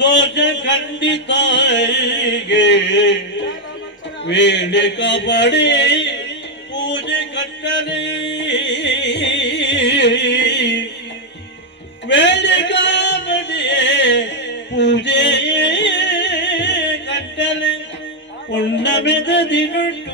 ದೋಷ ಖಂಡಿತ ವೇಳೆ ಕಬಡಿ ಪೂಜೆ ಕಟ್ಟಲೆ ವೇಳೆ ಕಬಡಿ ಪೂಜೆ ಕಟ್ಟಲೆ ಪುಣ್ಯಮೆದ ದಿನಟ್ಟು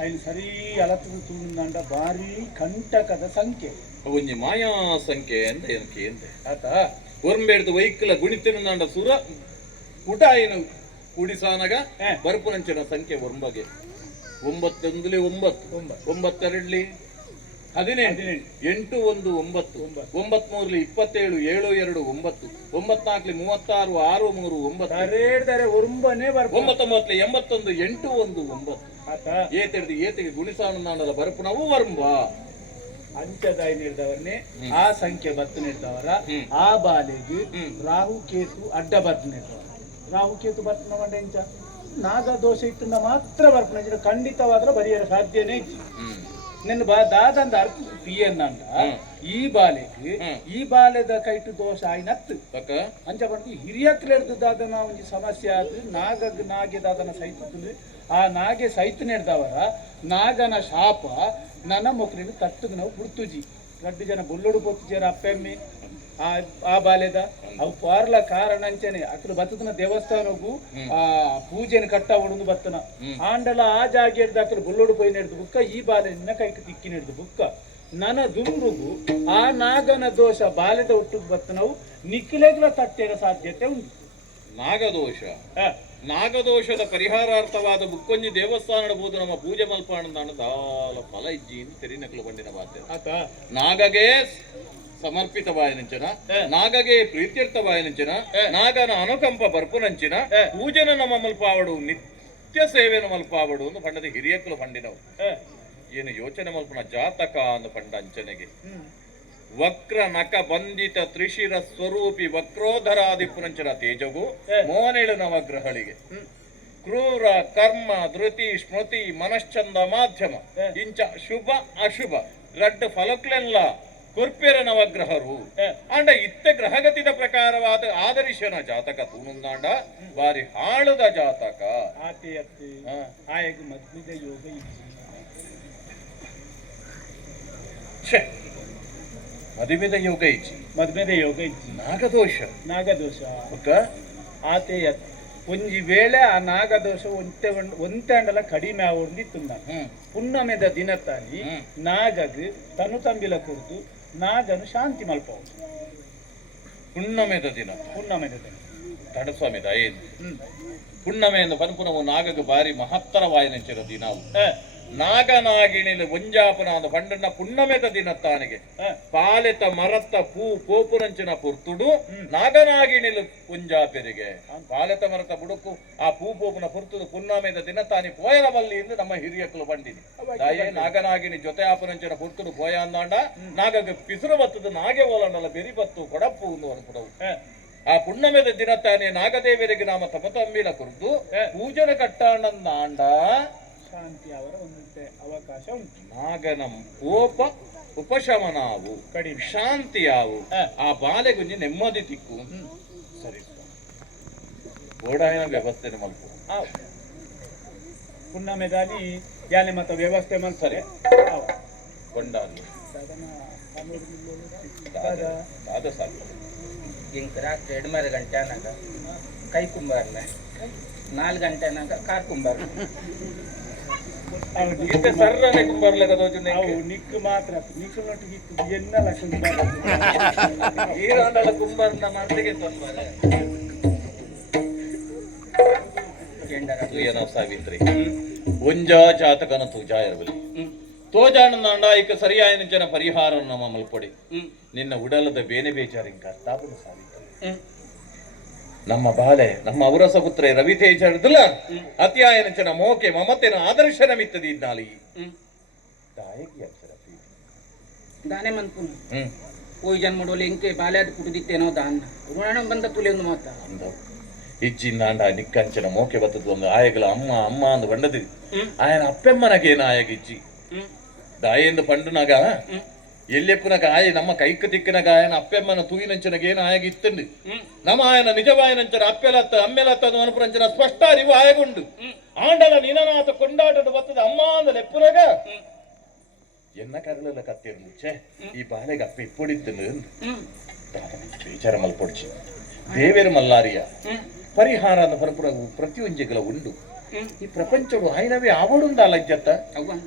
ఆయన సరి అలతు చూడందంట భారీ కంటకದ ಸಂಖ್ಯೆ ಒಂಜಿ ಮಾಯಾ ಸಂಖ್ಯೆ ಅಂತ ಏನಕ್ಕೆ ಆತ ಒರ್ಂಬೇಡ್ದು ವೈಕಲ ಗುಣಿತಿನಂಡ ಸುರ ಪುಟ ಏನು ಕುಡಿಸಾನಗ ಬರ್ಪುನಂಚಿನ ಸಂಖ್ಯೆ ಒರ್ಂಬಗೆ 9 9 9 18 8 1 9 9 3 27 7 2 9 9 4 36 6 3 9 ಅರೇಡ್ದರೆ ಒರ್ಂಬನೇ ಬರ್ಪ 9 81 8 1 9 ಏತೆಡ್ದು ಏತೆಗೆ ಗುಣಿಸಾನಂದಾಂಡಲ ಬರ್ಪುನವು ವರ್ಂಬ ಅಂಚದಾಯಿ ನೀಡಿದವನ್ನೇ ಆ ಸಂಖ್ಯೆ ಬತ್ತು ನೀಡಿದವರ ಆ ಬಾಲೆಗೆ ರಾಹು ಕೇತು ಅಡ್ಡ ಬರ್ತು ನೀಡಿದವರು ರಾಹು ಕೇತು ಬರ್ತು ಮಂಡ ಎಂಚ ನಾಗ ದೋಷ ಇಟ್ಟಿಂದ ಮಾತ್ರ ಬರ್ಪನ ಖಂಡಿತವಾದ್ರೆ ಬರೆಯಲು ಸಾಧ್ಯನೇ ಇತ್ತು ನಿನ್ನ ದಾದಂದ ಅರ್ಥ ತೀಯನ್ನಂದ ಈ ಬಾಲೆಗೆ ಈ ಬಾಲೆದ ಕೈಟು ದೋಷ ಆಯ್ನತ್ತು ಅಂಚ ಬಂದು ಹಿರಿಯಕ್ಲೆಡ್ದು ದಾದನ ಒಂದು ಸಮಸ್ಯೆ ಆದ್ರೆ ನಾಗೆ ದಾದನ ಸೈತದ್ದು ಆ ನಾಗೆ ಸೈತ ನೆಡ್ದವರ ನಾಗನ ಶಾಪ ನನ್ನ ಮೊಕ್ಕಲಿನ ತಟ್ಟದು ನಾವು ಬುಡ್ತುಜಿ 2 ಜನ ಬುಲ್ಲುಡು ಪೊತ್ತುಜರ ಅಪ್ಪೆಮ್ಮೆ ಆ ಬಾಲ್ಯದ ಅವು ಪಾರ್ಲ ಕಾರಣ ಅಂಚನೆ ಅಕ್ಕಲು ಬತ್ತದನ ದೇವಸ್ಥಾನಗೂ ಆ ಪೂಜೆನ ಕಟ್ಟ ಹೊಡೆದು ಬತ್ತನ ಆಂಡಲ ಆ ಜಾಗ ಹಿಡ್ದು ಅಕ್ಕಲು ಬುಲ್ಲುಡು ಪೊಯ್ ನೆಡ್ದು ಬುಕ್ಕ ಈ ಬಾಲ್ಯ ನಿನ್ನ ಕೈಗೆ ತಿಕ್ಕಿ ನೆಡ್ದು ಬುಕ್ಕ ನನ್ನ ದುಮ್ರುಗು ಆ ನಾಗನ ದೋಷ ಬಾಲ್ಯದ ಹುಟ್ಟು ಬತ್ತನವು ನಿಖಿಲೆಗಳ ತಟ್ಟೆಯ ಸಾಧ್ಯತೆ ಉಂಟು ನಾಗದೋಷ ನಾಗದೋಷದ ಪರಿಹಾರಾರ್ಥವಾದ ಬುಕ್ಕೊಂಜಿ ದೇವಸ್ಥಾನದ ಬೋದು ನಮ್ಮ ಪೂಜೆ ಮಲ್ಪಾಣದ ದಾಲ ಫಲ ಇಜ್ಜಿ ಅಂತ ತೆರಿನಕಲು ಬಂದಿನ ಬಾಧ್ಯ ನಾಗಗೆ ಸಮರ್ಪಿತವಾಯನಂಚನ ನಾಗಗೆ ಪ್ರೀತ್ಯರ್ಥವಾಯನಂಚನ ನಾಗನ ಅನುಕಂಪ ಬರ್ಪುನಂಚಿನ ಪೂಜನ ನಮ್ಮ ಮಲ್ಪಾವಡು ನಿತ್ಯ ಸೇವೆನ ಮಲ್ಪಾವಡು ಅಂತ ಪಂಡದ ಹಿರಿಯಕ್ಕಲು ಪಂಡಿನವು ಏನು ಯೋಚನೆ ಮಲ್ಪನ ಜಾತಕ ಅಂದ ಪಂಡ ಅಂಚನೆಗೆ ವಕ್ರ ನಕ ಬಂಧಿತ ತ್ರಿಶಿರ ಸ್ವರೂಪಿ ವಕ್ರೋಧರಾದಿ ಪುರಂಚನ ತೇಜವು 17 ನವಗ್ರಹಗಳಿಗೆ ಕ್ರೂರ ಕರ್ಮ ಧೃತಿ ಸ್ಮೃತಿ ಮನಶ್ಚಂದ ಮಾಧ್ಯಮ ಇಂಚ ಶುಭ ಅಶುಭ ರಡ್ಡ ಫಲಕ್ಲೆಲ್ಲ ಕೊರ್ಪೆರ ನವಗ್ರಹರು ಅಂಡ ಇತ್ತ ಗ್ರಹಗತಿದ ಪ್ರಕಾರವಾದ ಆದರ್ಶನ ಜಾತಕ ತೂನುಂದಾಂಡ ಬಾರಿ ಹಾಳದ ಜಾತಕ ಮದುವೆದ ಯೋಗ ಇಚ್ಚಿ ಮದುವೆದ ಯೋಗ ಇಚ್ಚಿ ನಾಗದೋಷ ಆತೆಯ ಒಂಜಿ ವೇಳೆ ಆ ನಾಗದೋಷ ಒಂತೆಂಡಲ ಕಡಿಮೆ ಆವೊಂದಿತ್ತು ಪುನ್ನಮೆದ ದಿನತಾನಿ ನಾಗಗ್ ತನು ತಂಬಿಲ ಕುರಿತು ನಾಗನು ಶಾಂತಿ ಮಲ್ಪವು ಪುನ್ನಮೆದ ದಿನ ತಡಸ್ವಾಮಿ ದಯೇನು ಪುನ್ನಮೆ ಎಂದು ಪನ್ಪುನವು ನಾಗಗ ಬಾರಿ ಮಹತ್ತರವಾಯನೆಂಚಿರ ದಿನವು ನಾಗನಾಗಿಣಿಲು ಒಂಜಾಪನಾದ ಪಂಡನ ಪುಣ್ಣಮೆದ ದಿನತ್ತಾನಿಗೆ ಪಾಲೆತ ಮರತ್ತ ಪೂ ಪೋಪುರಂಚಿನ ಪುರ್ತುಡು ನಾಗನಾಗಿಣಿಲು ಒಂಜಾಪೆರಿಗೆ ಪಾಲೆತ ಮರತ ಬುಡುಕು ಆ ಪೂ ಪೋಪುನ ಪುರ್ತುಡು ಪುಣ್ಣಮೆದ ದಿನತ್ತಾನಿ ಪೋಯಲ ಬಲ್ಲಿ ಎಂದು ನಮ್ಮ ಹಿರಿಯಕ್ಕಲು ಬಂದಿನಿ ದಯೆ ನಾಗನಾಗಿಣಿ ಜೊತೆ ಆಪುರಂಚಿನ ಪುರ್ತುಡು ಪೋಯ ಅಂದಾಂಡ ನಾಗಗೆ ಪಿಸುರು ಬತ್ತದು ನಾಗೆ ಓಲಂಡಲ ಬೆರಿ ಬತ್ತು ಕೊಡಪ್ಪು ಎಂದು ಅನ್ಪುಡವು ಆ ಪುಣ್ಣಮೆದ ದಿನತ್ತಾನೆ ನಾಗದೇವರಿಗೆ ನಾಮ ತಪತಂಬಿಲ ಕುರಿತು ಪೂಜನ ಕಟ್ಟಾಂಡಂದಾಂಡ ಶಾಂತಿ ಅವರ ಒಂದು ಅವಕಾಶ ಉಂಟು ನಾಗನ ಕೋಪ ಉಪಶಮನಾವು ಕಡಿಮೆ ಶಾಂತಿಯಾವು ಆ ಬಾಲೆಗುಂಜಿ ನೆಮ್ಮದಿ ತಿಕ್ಕು ಸರಿ ಓಡಾಯನ ವ್ಯವಸ್ಥೆ ಮಲ್ಪು ಪುನ್ನಮೆದಾನಿ ಯಾನೆ ಮತ ವ್ಯವಸ್ಥೆ ಮಲ್ಪರೆ ಕೊಂಡಾಲಿ ದಾದ ಸಾಕು ಇಂಕ ರಾತ್ರಿ 2 ಗಂಟೆ ಅನ್ನಾಗ ಕೈ ಕುಂಬಾರ್ನೆ 4 ಗಂಟೆ ಅನ್ನಾಗ ಕಾರ್ ಕುಂಬಾರ್ನೆ ಸರ್ರನೆ ಕುಂಬಾರ್ಲೆ ನಿಕ್ಕು ಮಾತ್ರ ನಿಕ್ಕು ನೊಟ್ಟಿಗೆ ಎನ್ನ ಲಕ್ಷಣ ಈರಾಂಡಲ ಕುಂಬಾರ್ನ ಮಂದಿಗೆ ಏನ ಸಾವಿತ್ರಿ ಒಂಜಾ ಜಾತಕನ ತೂಜಾ ಇರಬಲಿ ತೋಜಾನಂದಾಂಡ ಈಗ ಸರಿಯಾದ ಜನ ಪರಿಹಾರ ನಮ್ಮ ಮಲ್ಪೊಡಿ ನಿನ್ನ ಉಡಲದ ಬೇನೆ ಬೇಜಾರಿಂಗ ಅರ್ಥಾಪದ ಸಾವಿತ್ರಿ ನಮ್ಮ ಬಾಲೆ ನಮ್ಮ ಔರಸ ಪುತ್ರ ರವಿತೇಜ ಹಿಡಿದಲ್ಲ ಅತ್ಯಾಯನಚನ ಮೋಕೆ ಮಮತೆನ ಆದರ್ಶನ ಮಿತ್ತದಿ ಇದ್ದಾಲಿ ದಾನೆ ಮನ್ಪುನ ಹೋಯ್ ಜನ್ಮಡೋಲಿ ಎಂಕೆ ಬಾಲ್ಯಾದ ಕುಡಿದಿತ್ತೇನೋ ದಾನ್ನ ಋಣ ಬಂದ ತುಲೆ ಒಂದು ಮಾತ ಅಂದವು ಇಜ್ಜಿಂದಾಂಡ ನಿಕ್ಕಂಚನ ಮೋಕೆ ಬತ್ತದ ಒಂದು ಆಯಗಳ ಅಮ್ಮ ಅಮ್ಮ ಅಂದು ಬಂಡದು ಆಯನ ಅಪ್ಪೆಮ್ಮನಗೇನು ಆಯಗಿಜ್ಜಿ ದಾಯೆಂದು ಪಂಡುನಾಗ ಎಲ್ಲೆಪ್ಪುನಗ ಆಯ ನಮ್ಮ ಕೈಕ ತಿಕ್ಕನಗ ಆಯನ ಅಪ್ಪೆಮ್ಮನ ತೂಯಿನಂಚನಗೇನು ಆಯಗಿತ್ತಂಡು ನಮ್ಮ ಆಯನ ನಿಜವಾಯನಂಚನ ಅಪ್ಪೆಲತ್ತ ಅಮ್ಮೆಲತ್ತ ಅನುಪುರಂಚನ ಸ್ಪಷ್ಟ ಅರಿವು ಆಯಗೊಂಡು ಆಂಡಲ ನಿನನಾಥ ಕೊಂಡಾಟದ ಬತ್ತದ ಅಮ್ಮ ಅಂದ ಲೆಪ್ಪುನಗ ಎನ್ನ ಕರಳೆಲ್ಲ ಕತ್ತಿರು ಮುಚ್ಚೆ ಈ ಬಾಲೆಗೆ ಅಪ್ಪ ಇಪ್ಪೊಡಿತ್ತು ವಿಚಾರ ಮಲ್ಪೊಡ್ಚಿ ದೇವೇರು ಮಲ್ಲಾರಿಯ ಪರಿಹಾರ ಅಂದ ಪರಪುರ ಪ್ರತಿಯೊಂಜಿಗಳ ಉಂಡು ಈ ಪ್ರಪಂಚಡು ಆಯ್ನವೇ ಆವಡುಂದ ಅಲಜ್ಜತ್ತ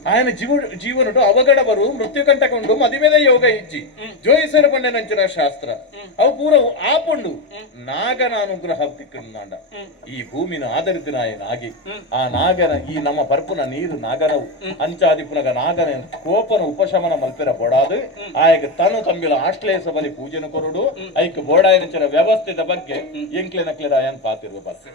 ఆయన జీవనుడు అవగడవరు మృత్యు కంటకుండు మదిమేద యోగ ఇచ్చి జోయిసర పండినంచిన శాస్త్ర అవు పూర్వం ఆపుండు నాగన అనుగ్రಹ ತಿಕ್ಕುಂದಾಂಡ ಈ ಭೂಮಿನ ಆಧರಿಸಿನ ನಾಗಿ ಆ ನಾಗನ ಈ ನಮ್ಮ ಪರ್ಪುನ ನೀರು ನಾಗನವು ಅಂಚಾದಿಪುನಗ ನಾಗನ ಕೋಪನ ಉಪಶಮನ ಮಲ್ಪೆರ ಬೊಡಾದು ಆಯಗ ತನು ತಂಬಿಲ ಆಶ್ಲೇಷ ಬಲಿ ಪೂಜೆನ ಕೊರಡು ಐಕ್ ಬೋಡಾಯನಚರ ವ್ಯವಸ್ಥೆದ ಬಗ್ಗೆ ಎಂಕ್ಲೆ ನಕ್ಲೆ ರಾಯನ್ ಪಾತಿರುವ ಬಸ್